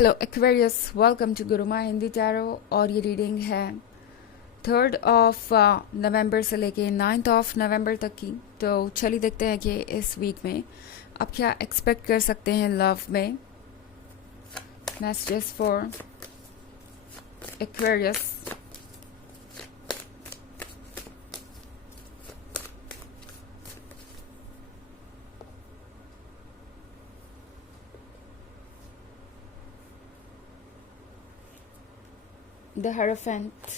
Hello Aquarius, welcome to Guruma Hindi tarot. और ये reading है 3rd ऑफ नवंबर से लेके 9th ऑफ नवंबर तक की। तो चलिए देखते हैं कि इस वीक में आप क्या एक्सपेक्ट कर सकते हैं लव में। Messages for Aquarius. The Hierophant,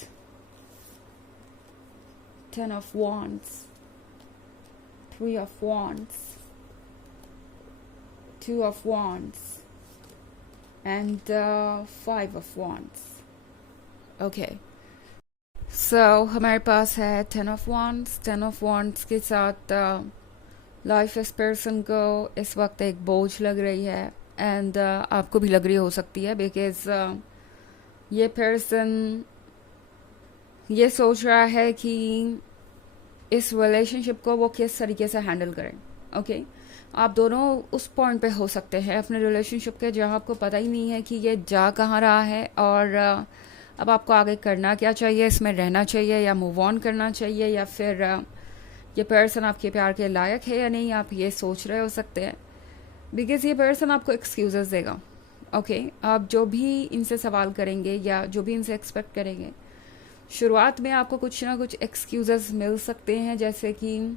10 of Wands, 3 of Wands, 2 of Wands, and 5 of Wands. Okay. So हमारे पास है 10 of Wands। 10 of Wands के साथ लाइफ इस पर्सन को इस वक्त एक बोझ लग रही है, एंड आपको भी लग रही हो सकती है, बिकॉज ये पर्सन ये सोच रहा है कि इस रिलेशनशिप को वो किस तरीके से हैंडल करें। ओके, आप दोनों उस पॉइंट पे हो सकते हैं अपने रिलेशनशिप के जहां आपको पता ही नहीं है कि ये जा कहाँ रहा है, और अब आपको आगे करना क्या चाहिए, इसमें रहना चाहिए या मूव ऑन करना चाहिए, या फिर ये पर्सन आपके प्यार के लायक है या नहीं, आप ये सोच रहे हो सकते हैं। बिकॉज ये पर्सन आपको एक्सक्यूजेस देगा। ओके, आप जो भी इनसे सवाल करेंगे या जो भी इनसे एक्सपेक्ट करेंगे, शुरुआत में आपको कुछ ना कुछ एक्सक्यूजेस मिल सकते हैं, जैसे कि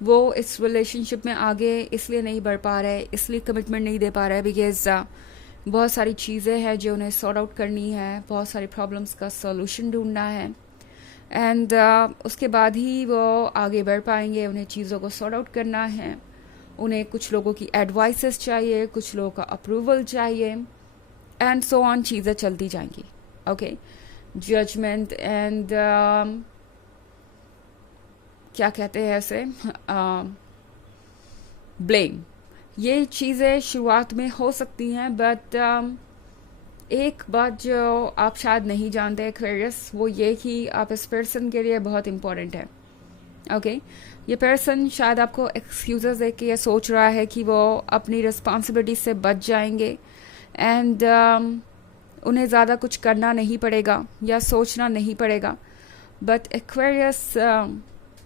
वो इस रिलेशनशिप में आगे इसलिए नहीं बढ़ पा रहे, इसलिए कमिटमेंट नहीं दे पा रहे बिकॉज बहुत सारी चीज़ें हैं जो उन्हें सॉर्ट आउट करनी है, बहुत सारी प्रॉब्लम्स का सॉल्यूशन ढूंढना है, एंड उसके बाद ही वो आगे बढ़ पाएंगे। उन्हें चीज़ों को सॉर्ट आउट करना है, उन्हें कुछ लोगों की एडवाइसेस चाहिए, कुछ लोगों का अप्रूवल चाहिए, एंड सो ऑन चीज़ें चलती जाएंगी। ओके, जजमेंट एंड क्या कहते हैं ऐसे, ब्लेम, ये चीज़ें शुरुआत में हो सकती हैं, बट एक बात जो आप शायद नहीं जानते एक्वेरियस, वो ये कि आप इस पर्सन के लिए बहुत इम्पोर्टेंट है। ओके, ये पर्सन शायद आपको एक्सक्यूजेस दे के ये सोच रहा है कि वो अपनी रिस्पॉन्सिबिलिटी से बच जाएंगे, एंड उन्हें ज़्यादा कुछ करना नहीं पड़ेगा या सोचना नहीं पड़ेगा। बट एक्वेरियस,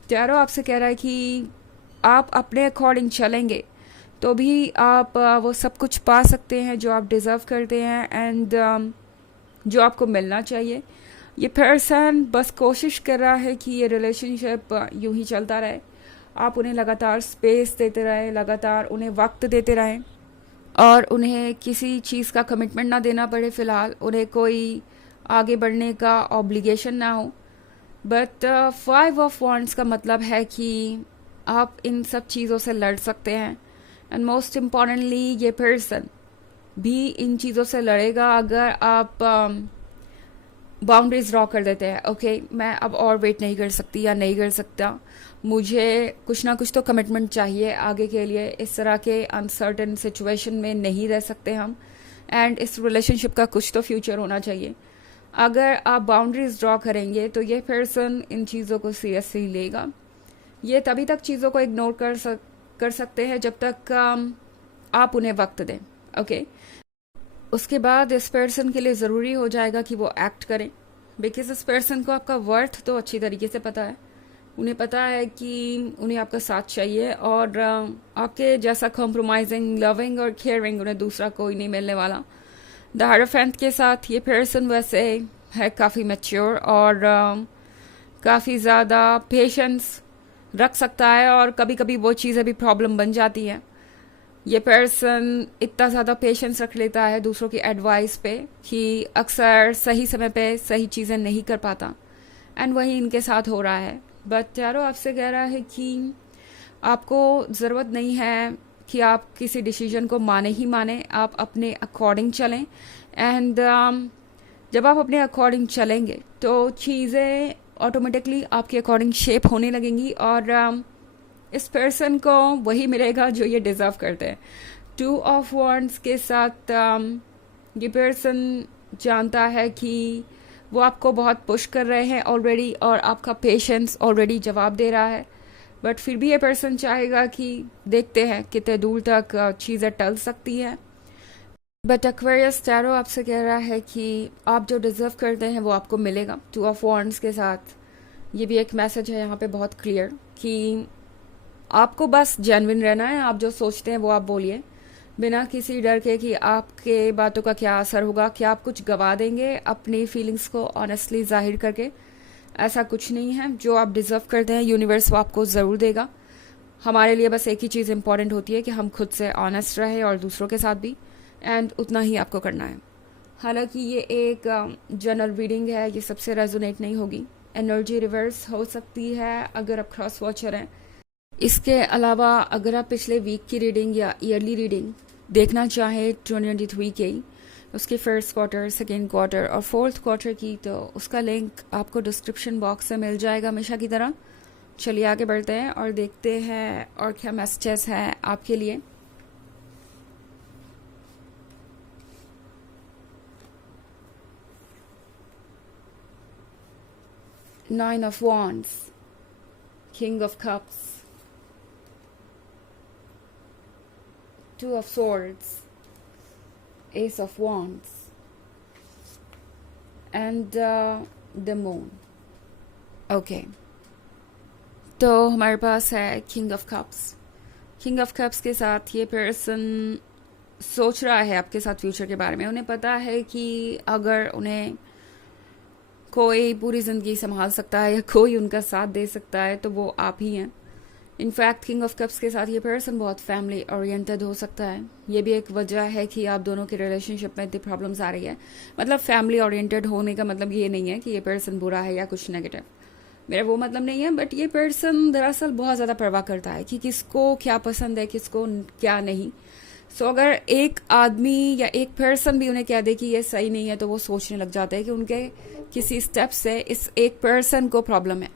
टैरो आपसे कह रहा है कि आप अपने अकॉर्डिंग चलेंगे तो भी आप वो सब कुछ पा सकते हैं जो आप डिज़र्व करते हैं, एंड जो आपको मिलना चाहिए। ये पर्सन बस कोशिश कर रहा है कि ये रिलेशनशिप यूं ही चलता रहे, आप उन्हें लगातार स्पेस देते रहें, लगातार उन्हें वक्त देते रहें, और उन्हें किसी चीज़ का कमिटमेंट ना देना पड़े। फ़िलहाल उन्हें कोई आगे बढ़ने का ऑब्लिगेशन ना हो। बट 5 ऑफ वॉन्ड्स का मतलब है कि आप इन सब चीज़ों से लड़ सकते हैं, एंड मोस्ट इम्पॉर्टेंटली ये पर्सन भी इन चीज़ों से लड़ेगा अगर आप बाउंड्रीज ड्रॉ कर देते हैं। ओके, मैं अब और वेट नहीं कर सकती या नहीं कर सकता, मुझे कुछ ना कुछ तो कमिटमेंट चाहिए आगे के लिए। इस तरह के अनसर्टेन सिचुएशन में नहीं रह सकते हम, एंड इस रिलेशनशिप का कुछ तो फ्यूचर होना चाहिए। अगर आप बाउंड्रीज ड्रॉ करेंगे तो ये पर्सन इन चीज़ों को सीरियसली लेगा। ये तभी तक चीज़ों को इग्नोर कर सकते हैं जब तक आप उन्हें वक्त दें। ओके, उसके बाद इस पर्सन के लिए ज़रूरी हो जाएगा कि वो एक्ट करें, बिकॉज इस पर्सन को आपका वर्थ तो अच्छी तरीके से पता है। उन्हें पता है कि उन्हें आपका साथ चाहिए, और आपके जैसा कॉम्प्रोमाइजिंग, लविंग और केयरिंग उन्हें दूसरा कोई नहीं मिलने वाला। द हायरोफेंट के साथ ये पर्सन वैसे है काफ़ी मैच्योर और काफ़ी ज़्यादा पेशेंस रख सकता है, और कभी कभी वो चीज़ें भी प्रॉब्लम बन जाती हैं। ये पर्सन इतना ज़्यादा पेशेंस रख लेता है दूसरों की एडवाइस पे कि अक्सर सही समय पे सही चीज़ें नहीं कर पाता, एंड वही इनके साथ हो रहा है। बट टैरो आपसे कह रहा है कि आपको ज़रूरत नहीं है कि आप किसी डिसीजन को माने ही माने, आप अपने अकॉर्डिंग चलें, एंड जब आप अपने अकॉर्डिंग चलेंगे तो चीज़ें ऑटोमेटिकली आपके अकॉर्डिंग शेप होने लगेंगी, और इस पर्सन को वही मिलेगा जो ये डिज़र्व करते हैं। 2 ऑफ वॉन्ड्स के साथ ये पर्सन जानता है कि वो आपको बहुत पुश कर रहे हैं ऑलरेडी, और आपका पेशेंस ऑलरेडी जवाब दे रहा है। बट फिर भी ये पर्सन चाहेगा कि देखते हैं कितने दूर तक चीज़ें टल सकती हैं। बट एक्वेरियस टैरो आपसे कह रहा है कि आप जो डिजर्व करते हैं वो आपको मिलेगा। 2 ऑफ वॉन्ड्स के साथ ये भी एक मैसेज है यहाँ पे बहुत क्लियर कि आपको बस जेन्युइन रहना है। आप जो सोचते हैं वो आप बोलिए, बिना किसी डर के कि आपके बातों का क्या असर होगा, क्या आप कुछ गवा देंगे अपनी फीलिंग्स को ऑनेस्टली जाहिर करके। ऐसा कुछ नहीं है। जो आप डिजर्व करते हैं यूनिवर्स वो आपको ज़रूर देगा। हमारे लिए बस एक ही चीज़ इंपॉर्टेंट होती है कि हम खुद से ऑनेस्ट रहे और दूसरों के साथ भी, एंड उतना ही आपको करना है। हालांकि ये एक जनरल रीडिंग है, ये सबसे रेजोनेट नहीं होगी। एनर्जी रिवर्स हो सकती है अगर आप क्रॉस वॉचर हैं। इसके अलावा अगर आप पिछले वीक की रीडिंग या ईयरली रीडिंग देखना चाहें 2023 की, उसके फर्स्ट क्वार्टर, सेकेंड क्वार्टर और फोर्थ क्वार्टर की, तो उसका लिंक आपको डिस्क्रिप्शन बॉक्स में मिल जाएगा हमेशा की तरह। चलिए आगे बढ़ते हैं और देखते हैं और क्या मैसेजेस है आपके लिए। Nine of Wands, King of Cups, Two of Swords, Ace of Wands, and the Moon. Okay. तो हमारे पास है king of cups. King of cups के साथ ये पर्सन सोच रहा है आपके साथ फ्यूचर के बारे में। उन्हें पता है कि अगर उन्हें कोई पूरी ज़िंदगी संभाल सकता है या कोई उनका साथ दे सकता है तो वो आप ही हैं। इनफैक्ट किंग ऑफ कप्स के साथ ये पर्सन बहुत फैमिली ओरिएंटेड हो सकता है। ये भी एक वजह है कि आप दोनों के रिलेशनशिप में इतनी प्रॉब्लम्स आ रही है। मतलब फैमिली ओरिएंटेड होने का मतलब ये नहीं है कि ये पर्सन बुरा है या कुछ नेगेटिव, मेरा वो मतलब नहीं है। बट ये पर्सन दरअसल बहुत ज़्यादा परवाह करता है कि किसको क्या पसंद है, किसको क्या नहीं। सो अगर एक आदमी या एक पर्सन भी उन्हें कह दे कि ये सही नहीं है तो वो सोचने लग जाते हैं कि उनके किसी स्टेप से इस एक पर्सन को प्रॉब्लम है।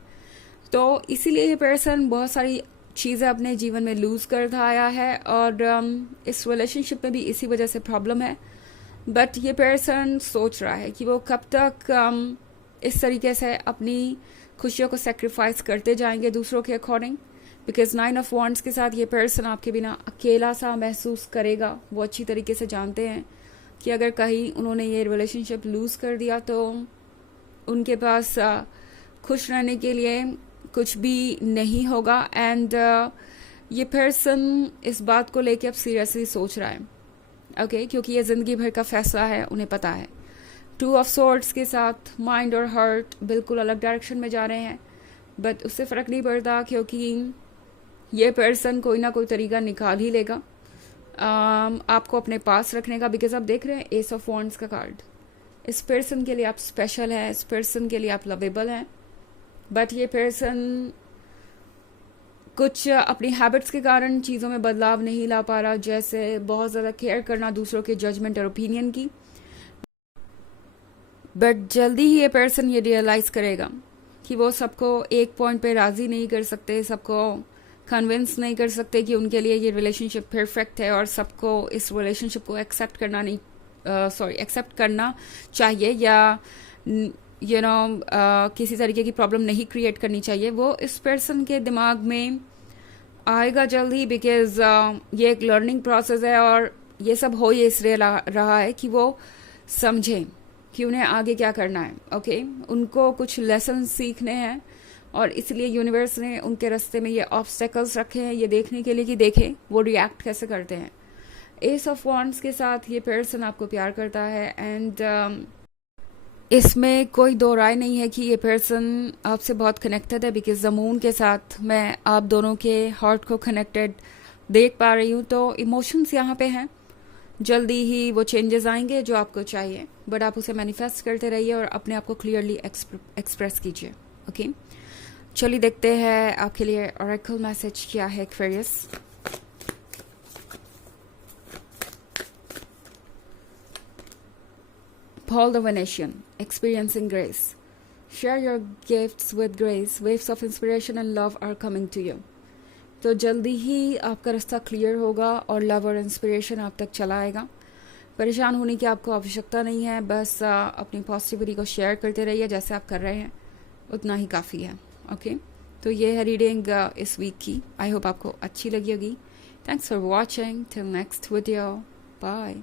तो इसीलिए ये पर्सन बहुत सारी चीज़ें अपने जीवन में लूज़ करता आया है और इस रिलेशनशिप में भी इसी वजह से प्रॉब्लम है। बट ये पर्सन सोच रहा है कि वो कब तक इस तरीके से अपनी खुशियों को सेक्रीफाइस करते जाएंगे दूसरों के अकॉर्डिंग। बिकॉज 9 ऑफ वॉन्ड्स के साथ ये पर्सन आपके बिना अकेला सा महसूस करेगा। वो अच्छी तरीके से जानते हैं कि अगर कहीं उन्होंने ये रिलेशनशिप लूज़ कर दिया तो उनके पास खुश रहने के लिए कुछ भी नहीं होगा। एंड ये पर्सन इस बात को लेके अब सीरियसली सोच रहा है, ओके क्योंकि ये ज़िंदगी भर का फैसला है, उन्हें पता है। 2 ऑफ सोर्ड्स के साथ माइंड और हार्ट बिल्कुल अलग डायरेक्शन में जा रहे हैं, बट उससे फ़र्क नहीं पड़ता क्योंकि ये पर्सन कोई ना कोई तरीका निकाल ही लेगा आपको अपने पास रखने का। बिकॉज आप देख रहे हैं एस ऑफ वॉन्ड्स का कार्ड। इस पर्सन के लिए आप स्पेशल हैं, इस पर्सन के लिए आप लवेबल हैं। बट ये पर्सन कुछ अपनी हैबिट्स के कारण चीज़ों में बदलाव नहीं ला पा रहा, जैसे बहुत ज़्यादा केयर करना दूसरों के जजमेंट और ओपिनियन की। बट जल्दी ही ये पर्सन ये रियलाइज़ करेगा कि वो सबको एक पॉइंट पे राज़ी नहीं कर सकते, सबको कन्विंस नहीं कर सकते कि उनके लिए ये रिलेशनशिप परफेक्ट है और सबको इस रिलेशनशिप को एक्सेप्ट करना नहीं एक्सेप्ट करना चाहिए या किसी तरीके की प्रॉब्लम नहीं क्रिएट करनी चाहिए। वो इस पर्सन के दिमाग में आएगा जल्दी। बिकॉज ये एक लर्निंग प्रोसेस है और ये सब हो ये इसलिए रहा है कि वो समझें कि उन्हें आगे क्या करना है। ओके उनको कुछ लेसन सीखने हैं और इसलिए यूनिवर्स ने उनके रास्ते में ये ऑब्स्टेकल्स रखे हैं ये देखने के लिए कि देखें वो रिएक्ट कैसे करते हैं। एस ऑफ वॉन्ड्स के साथ ये पर्सन आपको प्यार करता है एंड इसमें कोई दो राय नहीं है कि ये पर्सन आपसे बहुत कनेक्टेड है। बिकॉज द मून के साथ मैं आप दोनों के हार्ट को कनेक्टेड देख पा रही हूँ। तो इमोशंस यहाँ पे हैं, जल्दी ही वो चेंजेस आएंगे जो आपको चाहिए। बट आप उसे मैनिफेस्ट करते रहिए और अपने आप को क्लियरली एक्सप्रेस कीजिए। ओके चलिए देखते हैं आपके लिए ऑरेकल मैसेज क्या है Aquarius. Paul the Venetian, experiencing grace. Share your gifts with grace. Waves of inspiration and love are coming to you. तो जल्दी ही आपका रास्ता क्लियर होगा और लव और इंस्पिरेशन आप तक चला आएगा। परेशान होने की आपको आवश्यकता नहीं है, बस अपनी पॉजिटिविटी को शेयर करते रहिए जैसे आप कर रहे हैं, उतना ही काफ़ी है। ओके तो ये है रीडिंग इस वीक की। आई होप आपको अच्छी लगी होगी। Thanks for watching. Till next video, bye.